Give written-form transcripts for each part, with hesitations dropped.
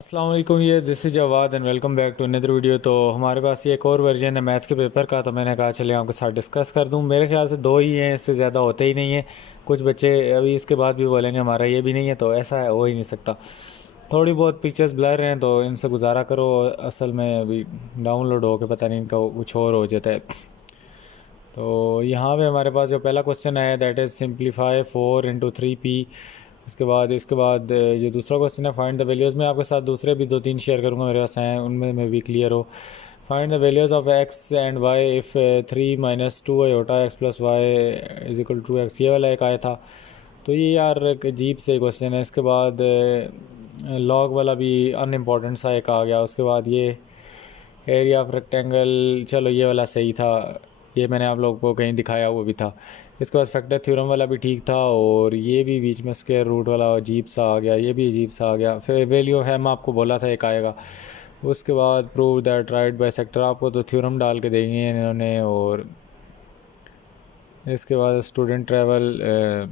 अस्सलाम वालेकुम, ये this is Jawad and welcome back to another video. तो हमारे पास ये एक और वर्जन है मैथ के पेपर का, तो मैंने कहा चलिए आपके साथ डिस्कस कर दूं। मेरे ख्याल से दो ही हैं, इससे ज़्यादा होते ही नहीं है। कुछ बच्चे अभी इसके बाद भी बोलेंगे हमारा ये भी नहीं है, तो ऐसा हो ही नहीं सकता। थोड़ी बहुत पिक्चर्स ब्लर हैं तो इनसे गुजारा करो। असल में अभी डाउनलोड हो के पता नहीं इनका कुछ और हो जाता है। तो यहाँ पे हमारे पास जो पहला क्वेश्चन है दैट इज़ सिंप्लीफाई 4 × 3p। इसके बाद जो दूसरा क्वेश्चन है फाइंड द वैल्यूज़। में आपके साथ दूसरे भी 2-3 शेयर करूँगा, मेरे पास हैं, उनमें मैं भी क्लियर हो। Find the values of x and y if 3 - 2 iota x plus y is equal to x. ये वाला एक आया था। तो ये यार एक अजीब से क्वेश्चन है। इसके बाद लॉग वाला भी अनइम्पॉर्टेंट सा एक आ गया। उसके बाद ये एरिया ऑफ रेक्टेंगल, चलो ये वाला सही था, ये मैंने आप लोगों को कहीं दिखाया वो भी था। इसके बाद फैक्टर थ्योरम वाला भी ठीक था, और ये भी बीच में स्क्वायर रूट वाला अजीब सा आ गया, ये भी अजीब सा आ गया। फिर वैल्यू ऑफ एम आपको बोला था एक आएगा। उसके बाद prove that right by sector, आपको तो थ्योरम डाल के देंगे इन्होंने। और इसके बाद स्टूडेंट ट्रैवल,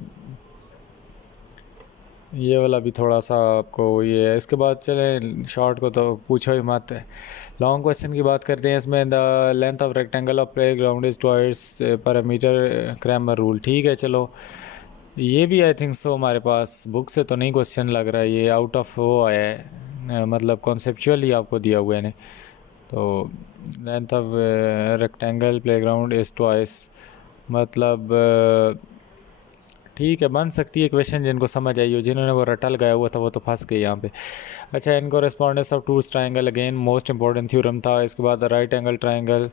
ये वाला भी थोड़ा सा आपको ये है। इसके बाद चलें शॉर्ट को तो पूछो ही मत। लॉन्ग क्वेश्चन की बात करते हैं। इसमें the length of rectangle of play ground is twice पर मीटर क्रैमर रूल। ठीक है, चलो ये भी आई थिंक सो हमारे पास बुक से तो नहीं क्वेश्चन लग रहा है, ये आउट ऑफ वो आया है, मतलब कॉन्सेप्चुअली आपको दिया हुआ है ने। तो length of rectangle play ground is twice, मतलब ठीक है, बन सकती है क्वेश्चन जिनको समझ आई हो। जिन्होंने वो रट्टा लगाया हुआ था वो तो फंस गए यहाँ पे। अच्छा, in correspondence of two triangle again most important theorem था। इसके बाद right angle triangle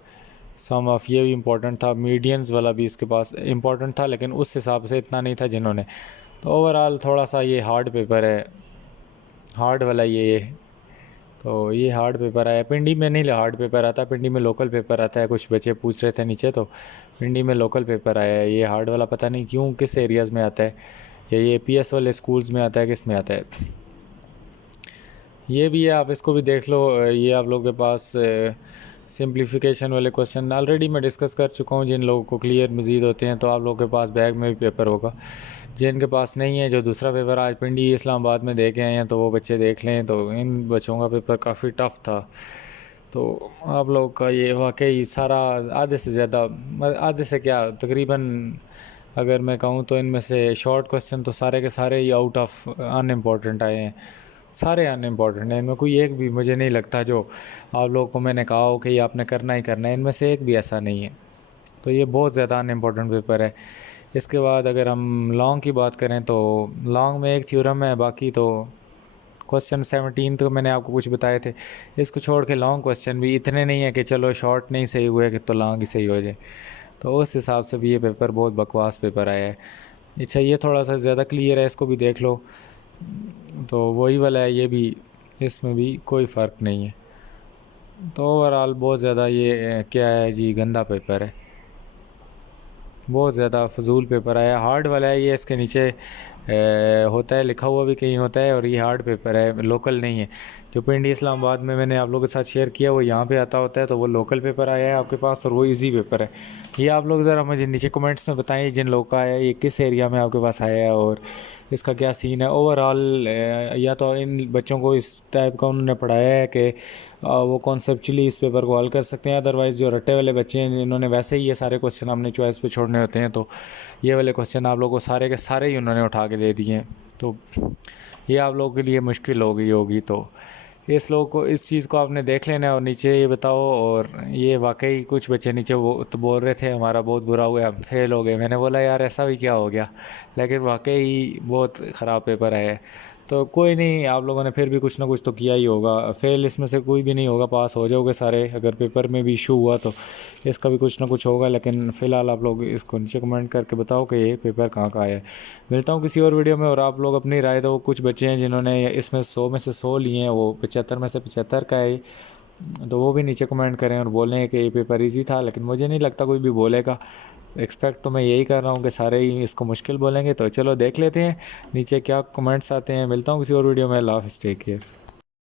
sum of, ये भी इंपॉर्टेंट था। मीडियंस वाला भी इसके पास इंपॉर्टेंट था, लेकिन उस हिसाब से इतना नहीं था जिन्होंने। तो ओवरऑल थोड़ा सा ये हार्ड पेपर है, हार्ड वाला ये। तो ये हार्ड पेपर आया। पिंडी में नहीं हार्ड पेपर आता, पिंडी में लोकल पेपर आता है। कुछ बच्चे पूछ रहे थे नीचे, तो पिंडी में लोकल पेपर आया है। ये हार्ड वाला पता नहीं क्यों किस एरियाज़ में आता है, या ये पीएस वाले स्कूल्स में आता है, किस में आता है। ये भी है, आप इसको भी देख लो। ये आप लोगों के पास सिंप्लीफिकेशन वाले क्वेश्चन ऑलरेडी मैं डिस्कस कर चुका हूँ। जिन लोगों को क्लियर मज़ीद होते हैं तो आप लोगों के पास बैग में भी पेपर होगा। जिनके पास नहीं है, जो दूसरा पेपर आज पिंडी इस्लामाबाद में दे के आए हैं, तो वो बच्चे देख लें। तो इन बच्चों का पेपर काफ़ी टफ़ था। तो आप लोग का ये वाकई सारा आधे से ज़्यादा, आधे से क्या, तकरीबन अगर मैं कहूँ तो इनमें से शॉर्ट क्वेश्चन तो सारे के सारे ही आउट ऑफ अनइम्पॉर्टेंट आए हैं। सारे अनइम्पॉर्टेंट हैं, इनमें कोई एक भी मुझे नहीं लगता जो आप लोगों को मैंने कहा हो कि ये आपने करना ही करना है, इनमें से एक भी ऐसा नहीं है। तो ये बहुत ज़्यादा अनइम्पॉर्टेंट पेपर है। इसके बाद अगर हम लॉन्ग की बात करें तो लॉन्ग में एक थ्योरम है, बाकी तो क्वेश्चन 17 तो मैंने आपको कुछ बताए थे। इसको छोड़ के लॉन्ग क्वेश्चन भी इतने नहीं है कि चलो शॉर्ट नहीं सही हुए कि तो लॉन्ग ही सही हो जाए। तो उस हिसाब से भी ये पेपर बहुत बकवास पेपर आया है। अच्छा, ये थोड़ा सा ज़्यादा क्लियर है, इसको भी देख लो। तो वही वाला है ये भी, इसमें भी कोई फ़र्क नहीं है। तो ओवरऑल बहुत ज़्यादा ये क्या है जी, गंदा पेपर है, बहुत ज़्यादा फजूल पेपर आया। हार्ड वाला है ये, इसके नीचे होता है, लिखा हुआ भी कहीं होता है, और ये हार्ड पेपर है, लोकल नहीं है। जो पिंडी इस्लामाबाद में मैंने आप लोगों के साथ शेयर किया वो यहाँ पे आता होता है, तो वो लोकल पेपर आया है आपके पास, और वो इजी पेपर है। ये आप लोग ज़रा मुझे नीचे कमेंट्स में बताएं जिन लोगों का आया, ये किस एरिया में आपके पास आया है और इसका क्या सीन है ओवरऑल। या तो इन बच्चों को इस टाइप का उन्होंने पढ़ाया है कि वो कॉन्सेप्चुअली इस पेपर को हल कर सकते हैं। अदरवाइज़ जो रट्टे वाले बच्चे हैं जिन्होंने वैसे ही ये सारे क्वेश्चन हमने चॉइस पे छोड़ने होते हैं, तो ये वाले क्वेश्चन आप लोगों को सारे के सारे ही उन्होंने उठा के दे दिए हैं। तो ये आप लोगों के लिए मुश्किल हो गई होगी। तो इस लोगों को, इस चीज़ को आपने देख लेना है और नीचे ये बताओ। और ये वाकई कुछ बच्चे नीचे वो तो बोल रहे थे हमारा बहुत बुरा हुआ, हम फेल हो गए। मैंने बोला यार ऐसा भी क्या हो गया, लेकिन वाकई बहुत ख़राब पेपर है। तो कोई नहीं, आप लोगों ने फिर भी कुछ ना कुछ तो किया ही होगा। फेल इसमें से कोई भी नहीं होगा, पास हो जाओगे सारे। अगर पेपर में भी इशू हुआ तो इसका भी कुछ ना कुछ होगा। लेकिन फ़िलहाल आप लोग इसको नीचे कमेंट करके बताओ कि ये पेपर कहाँ का है। मिलता हूँ किसी और वीडियो में, और आप लोग अपनी राय दो। कुछ बच्चे हैं जिन्होंने इसमें 100 में से 100 लिए हैं, वो 75 में से 75 का है, तो वो भी नीचे कमेंट करें और बोलें कि ये पेपर इजी था। लेकिन मुझे नहीं लगता कोई भी बोलेगा। एक्सपेक्ट तो मैं यही कर रहा हूँ कि सारे ही इसको मुश्किल बोलेंगे। तो चलो देख लेते हैं नीचे क्या कमेंट्स आते हैं। मिलता हूँ किसी और वीडियो में। अल्लाह हाफ़िज़, टेक केयर।